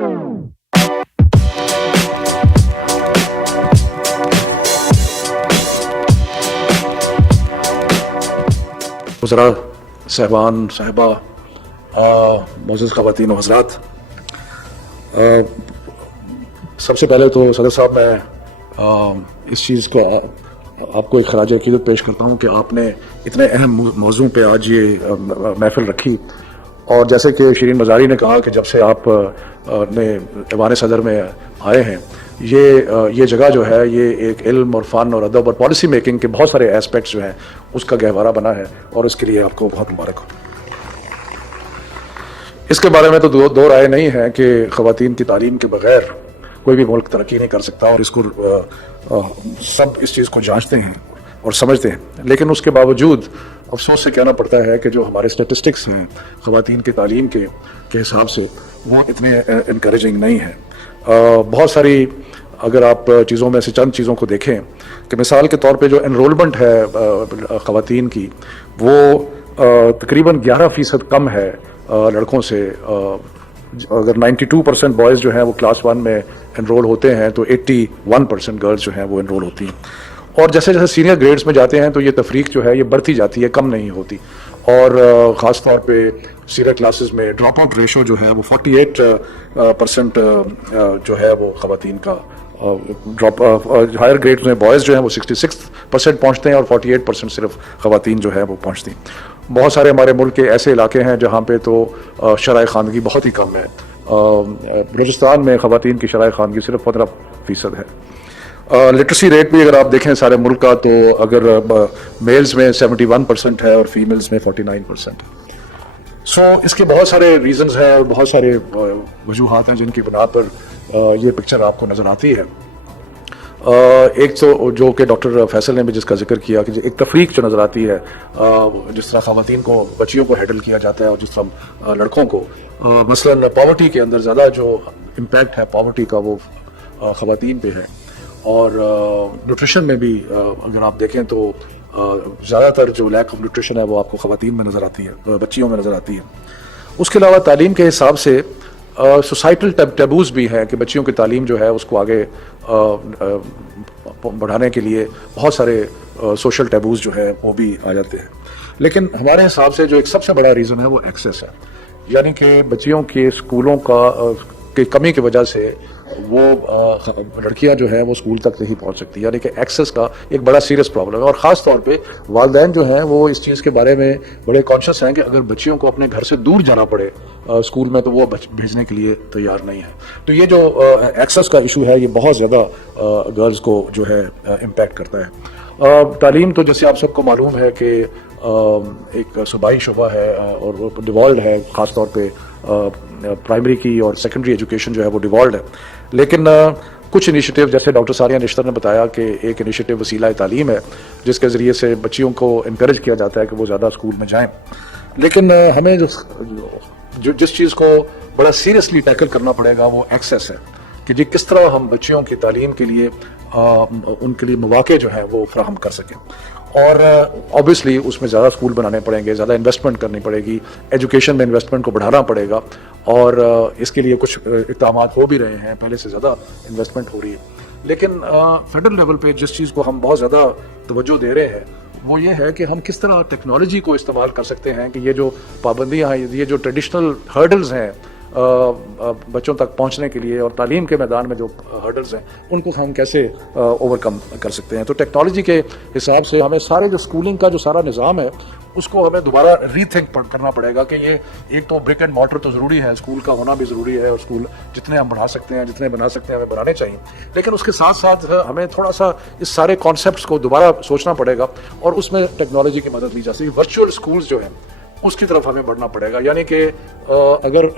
वज़रा साहबान साहिबा, मोअज़्ज़ज़ ख़वातीन व हज़रात, सबसे पहले तो सदर साहब मैं इस चीज़ को आपको एक खराज अक़ीदत पेश करता हूँ कि आपने इतने अहम मौज़ू पे आज ये महफ़िल रखी। और जैसे कि शिरीन मज़ारी ने कहा कि जब से आप ने ऐवान सदर में आए हैं, ये जगह जो है ये एक इल्म और फ़न और अदब और पॉलिसी मेकिंग के बहुत सारे एस्पेक्ट्स जो हैं उसका गहवारा बना है, और इसके लिए आपको बहुत मुबारक हो। इसके बारे में तो दो राय नहीं है कि ख़वातीन की तालीम के बग़ैर कोई भी मुल्क तरक्की नहीं कर सकता, और इसको सब इस चीज़ को जांचते हैं और समझते हैं। लेकिन उसके बावजूद अफसोस से कहना पड़ता है कि जो हमारे स्टेटिस्टिक्स हैं ख़वातीन की तालीम के हिसाब से वो इतने इनकरेजिंग नहीं है। बहुत सारी अगर आप चीज़ों में से चंद चीज़ों को देखें कि मिसाल के तौर पे जो एनरोलमेंट है ख़वातीन की, वो तकरीबन 11% कम है लड़कों से। अगर 92% बॉयज़ जो हैं वो क्लास 1 में एनरोल होते हैं तो 81% गर्ल्स जो हैं वो एनरोल होती हैं। और जैसे जैसे सीनियर ग्रेड्स में जाते हैं तो ये तफरीक जो है ये बढ़ती जाती है, कम नहीं होती। और ख़ास तौर पे सीनियर क्लासेस में ड्रॉप आउट रेशो जो है वो 48% जो है वो ख़वातीन का ड्रॉप। हायर ग्रेड्स में बॉयज़ जो हैं वो 66% पहुँचते हैं और 48% सिर्फ ख़वातीन जो है वो पहुँचती हैं। बहुत सारे हमारे मुल्क के ऐसे इलाके हैं जहाँ पे तो शरह ख़ानगी बहुत ही कम है। बलूचिस्तान में ख़वातीन की शरह ख़ानगी सिर्फ 15% है। लिटरेसी रेट भी अगर आप देखें सारे मुल्क का, तो अगर मेल्स में 71% है और फीमेल्स में 49% है। इसके बहुत सारे रीज़न्स हैं और बहुत सारे वजूहात हैं जिनकी बुनियाद पर ये पिक्चर आपको नज़र आती है। एक तो जो कि डॉक्टर फैसल ने भी जिसका जिक्र किया कि एक तफरीक जो नज़र आती है, जिस तरह ख़वातीन को, बच्चियों को हैंडल किया जाता है और जिस तरह लड़कों को, मसलन पॉवर्टी के अंदर ज़्यादा जो इम्पैक्ट है पॉवर्टी का वो ख़वातीन पे है। और न्यूट्रिशन में भी अगर आप देखें तो ज़्यादातर जो लैक ऑफ न्यूट्रिशन है वो आपको ख़वातीन में नज़र आती है, बच्चियों में नज़र आती है। उसके अलावा तालीम के हिसाब से सोसाइटल टैबूज़ भी हैं कि बच्चियों की तालीम जो है उसको आगे बढ़ाने के लिए बहुत सारे सोशल टैबूज़ जो है वो भी आ जाते हैं। लेकिन हमारे हिसाब से जो एक सबसे बड़ा रीज़न है वो एक्सेस है, यानी कि बच्चियों के स्कूलों की कमी की वजह से वो लड़कियां जो है वो स्कूल तक नहीं पहुंच सकती, यानी कि एक्सेस का एक बड़ा सीरियस प्रॉब्लम है। और ख़ास तौर पे वालिदैन जो हैं वो इस चीज़ के बारे में बड़े कॉन्शियस हैं कि अगर बच्चियों को अपने घर से दूर जाना पड़े स्कूल में तो वो भेजने के लिए तैयार नहीं है। तो ये जो एक्सेस का इशू है ये बहुत ज़्यादा गर्ल्स को जो है इम्पैक्ट करता है। तालीम तो जैसे आप सबको मालूम है कि एक सूबाई शुबा है और डिवॉल्व है, ख़ास तौर पे प्राइमरी की और सेकेंडरी एजुकेशन जो है वो डिवॉल्व है। लेकिन कुछ इनिशिएटिव जैसे डॉक्टर सारिया निश्तर ने बताया कि एक इनिशिएटिव वसीला तालीम है जिसके ज़रिए से बच्चियों को इनकरेज किया जाता है कि वो ज़्यादा स्कूल में जाएं। लेकिन हमें जिस चीज़ को बड़ा सीरियसली टैकल करना पड़ेगा वो एक्सेस है कि जी किस तरह हम बच्चियों की तालीम के लिए उनके लिए मौके जो हैं वो फराहम कर सकें। और ऑब्वियसली उसमें ज़्यादा स्कूल बनाने पड़ेंगे, ज़्यादा इन्वेस्टमेंट करनी पड़ेगी, एजुकेशन में इन्वेस्टमेंट को बढ़ाना पड़ेगा। और इसके लिए कुछ इक़दाम हो भी रहे हैं, पहले से ज़्यादा इन्वेस्टमेंट हो रही है। लेकिन फेडरल लेवल पे जिस चीज़ को हम बहुत ज़्यादा तवज्जो दे रहे हैं वो ये है कि हम किस तरह टेक्नोलॉजी को इस्तेमाल कर सकते हैं कि ये जो पाबंदियाँ हैं, ये जो ट्रेडिशनल हर्डल्स हैं बच्चों तक पहुंचने के लिए और तालीम के मैदान में जो हर्डल्स हैं उनको हम कैसे ओवरकम कर सकते हैं। तो टेक्नोलॉजी के हिसाब से हमें सारे जो स्कूलिंग का जो सारा निज़ाम है उसको हमें दोबारा रीथिंक करना पड़ेगा कि ये एक तो ब्रिक एंड मॉर्टर तो ज़रूरी है, स्कूल का होना भी ज़रूरी है और स्कूल जितने हम बढ़ा सकते हैं, जितने बना सकते हैं हमें बनाने चाहिए। लेकिन उसके साथ साथ हमें थोड़ा सा इस सारे कॉन्सेप्ट्स को दोबारा सोचना पड़ेगा और उसमें टेक्नोलॉजी की मदद ली जा सकती है। वर्चुअल स्कूल्स जो हैं उसकी तरफ हमें बढ़ना पड़ेगा, यानी कि अगर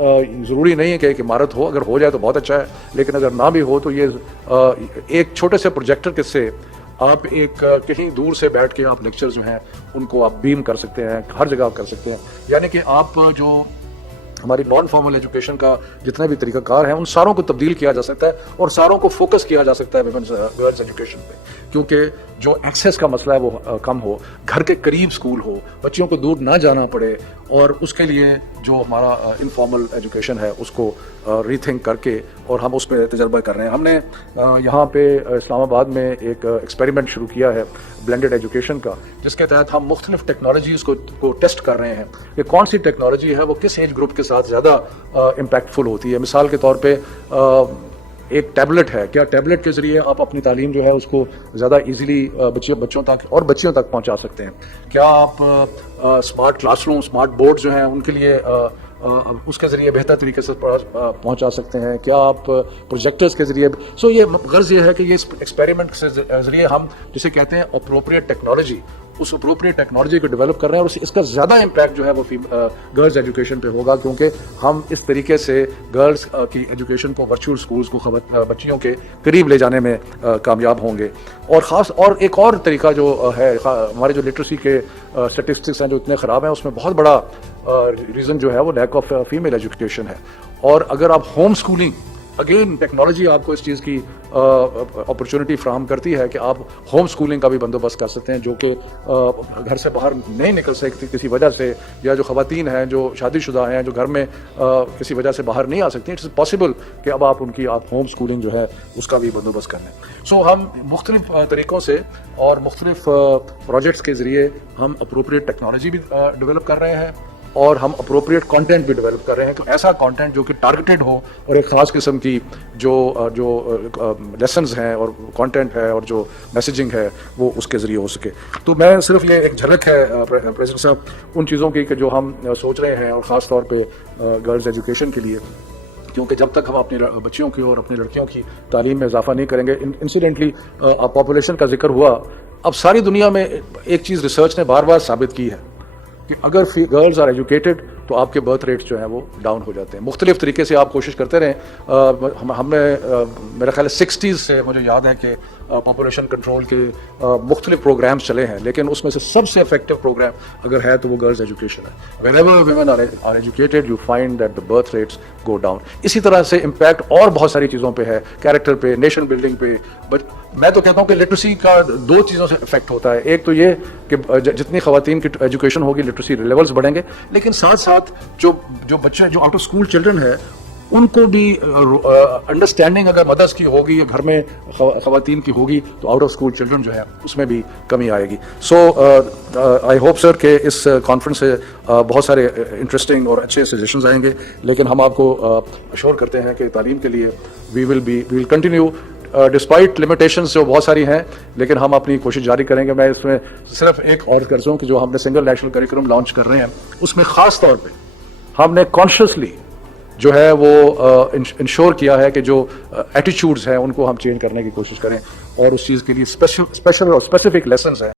ज़रूरी नहीं है कि एक इमारत हो, अगर हो जाए तो बहुत अच्छा है, लेकिन अगर ना भी हो तो ये एक छोटे से प्रोजेक्टर से आप एक कहीं दूर से बैठ के आप लेक्चर जो हैं उनको आप बीम कर सकते हैं, हर जगह कर सकते हैं। यानी कि आप जो हमारी नॉन फॉर्मल एजुकेशन का जितने भी तरीक़ाकार हैं उन सारों को तब्दील किया जा सकता है और सारों को फोकस किया जा सकता है गर्ल्स एजुकेशन पे, क्योंकि जो एक्सेस का मसला है वो कम हो, घर के करीब स्कूल हो, बच्चियों को दूर ना जाना पड़े और उसके लिए جو ہمارا انفارمل ایجوکیشن ہے اس کو ری تھنک کر کے اور ہم اس پہ تجربہ کر رہے ہیں. ہم نے یہاں پہ اسلام آباد میں ایک ایکسپیریمنٹ شروع کیا ہے بلینڈڈ ایجوکیشن کا, جس کے تحت ہم مختلف ٹیکنالوجیز کو ٹیسٹ کر رہے ہیں کہ کون سی ٹیکنالوجی ہے وہ کس ایج گروپ کے ساتھ زیادہ امپیکٹفل ہوتی ہے. مثال کے طور پہ ایک ٹیبلٹ ہے, کیا ٹیبلٹ کے ذریعے آپ اپنی تعلیم جو ہے اس کو زیادہ ایزیلی بچوں تک اور بچیوں تک پہنچا سکتے ہیں؟ کیا آپ smart class room, smart board جو ہیں ان کے لیے اس کے ذریعے بہتر طریقے سے پہنچا سکتے ہیں؟ کیا آپ پروجیکٹرز کے ذریعے؟ سو یہ غرض یہ ہے کہ یہ ایکسپیریمنٹ کے ذریعے ہم جسے کہتے ہیں اپروپریٹ ٹیکنالوجی, اس اپروپریٹ ٹیکنالوجی کو ڈیولپ کر رہے ہیں, اور اس کا زیادہ امپیکٹ جو ہے وہ گرلز ایجوکیشن پہ ہوگا, کیونکہ ہم اس طریقے سے گرلز کی ایجوکیشن کو ورچوئل سکولز کو بچیوں کے قریب لے جانے میں کامیاب ہوں گے. اور خاص اور ایک اور طریقہ جو ہے, ہمارے جو لٹریسی کے اسٹیٹسٹکس ہیں جو اتنے خراب ہیں, اس میں بہت بڑا ریزن جو ہے وہ لیک آف فیمیل ایجوکیشن ہے. اور اگر آپ ہوم اسکولنگ, اگین ٹیکنالوجی آپ کو اس چیز کی اپرچونٹی فراہم کرتی ہے کہ آپ ہوم اسکولنگ کا بھی بندوبست کر سکتے ہیں, جو کہ گھر سے باہر نہیں نکل سکتی کسی وجہ سے, یا جو خواتین ہیں جو شادی شدہ ہیں جو گھر میں کسی وجہ سے باہر نہیں آ سکتی, اٹس پاسبل کہ اب آپ ان کی آپ ہوم اسکولنگ جو ہے اس کا بھی بندوبست کر لیں. سو ہم مختلف طریقوں سے اور مختلف پروجیکٹس کے ذریعے ہم اپروپریٹ ٹیکنالوجی بھی ڈیولپ کر رہے ہیں, اور ہم اپروپریٹ کانٹینٹ بھی ڈیولپ کر رہے ہیں, کہ ایسا کانٹینٹ جو کہ ٹارگیٹڈ ہو اور ایک خاص قسم کی جو لیسنز ہیں اور کانٹینٹ ہے اور جو میسیجنگ ہے وہ اس کے ذریعے ہو سکے. تو میں صرف یہ ایک جھلک ہے پریزیڈنٹ صاحب ان چیزوں کی کہ جو ہم سوچ رہے ہیں, اور خاص طور پہ گرلز ایجوکیشن کے لیے, کیونکہ جب تک ہم اپنی بچیوں کی اور اپنی لڑکیوں کی تعلیم میں اضافہ نہیں کریں گے. انسیڈنٹلی پاپولیشن کا ذکر ہوا, اب ساری دنیا میں ایک چیز ریسرچ نے بار بار ثابت کی ہے کہ اگر گرلز آر ایجوکیٹڈ تو آپ کے برتھ ریٹس جو ہیں وہ ڈاؤن ہو جاتے ہیں. مختلف طریقے سے آپ کوشش کرتے رہیں. ہم نے میرا خیال ہے 60s سے مجھے یاد ہے کہ پاپولیشن کنٹرول کے مختلف پروگرامز چلے ہیں, لیکن اس میں سے سب سے افیکٹو پروگرام اگر ہے تو وہ گرلز ایجوکیشن ہے. wherever women are educated you find that the birth rates go down. اسی طرح سے امپیکٹ اور بہت ساری چیزوں پہ ہے, کیریکٹر پہ, نیشن بلڈنگ پہ. بٹ میں تو کہتا ہوں کہ لٹریسی کا دو چیزوں سے افیکٹ ہوتا ہے. ایک تو یہ کہ جتنی خواتین کی ایجوکیشن ہوگی لٹریسی لیولز بڑھیں گے, لیکن ساتھ ساتھ جو بچے جو آؤٹ آف اسکول چلڈرن ہے ان کو بھی انڈرسٹینڈنگ اگر مدرس کی ہوگی یا گھر میں خواتین کی ہوگی تو آؤٹ آف اسکول چلڈرن جو ہے اس میں بھی کمی آئے گی. سو آئی ہوپ سر کہ اس کانفرنس سے بہت سارے انٹرسٹنگ اور اچھے سجیشنز آئیں گے, لیکن ہم آپ کو اشور کرتے ہیں کہ تعلیم کے لیے وی ول کنٹینیو ڈسپائٹ لمیٹیشنز جو بہت ساری ہیں, لیکن ہم اپنی کوشش جاری کریں گے. میں اس میں صرف ایک اور کرتا ہوں کہ جو ہم نے سنگل نیشنل کریکولم لانچ کر رہے ہیں اس میں خاص طور پہ ہم نے کانشیسلی جو ہے وہ انشور کیا ہے کہ جو ایٹیچیوڈز ہیں ان کو ہم چینج کرنے کی کوشش کریں, اور اس چیز کے لیے اسپیشل اور اسپیسیفک لیسنز ہیں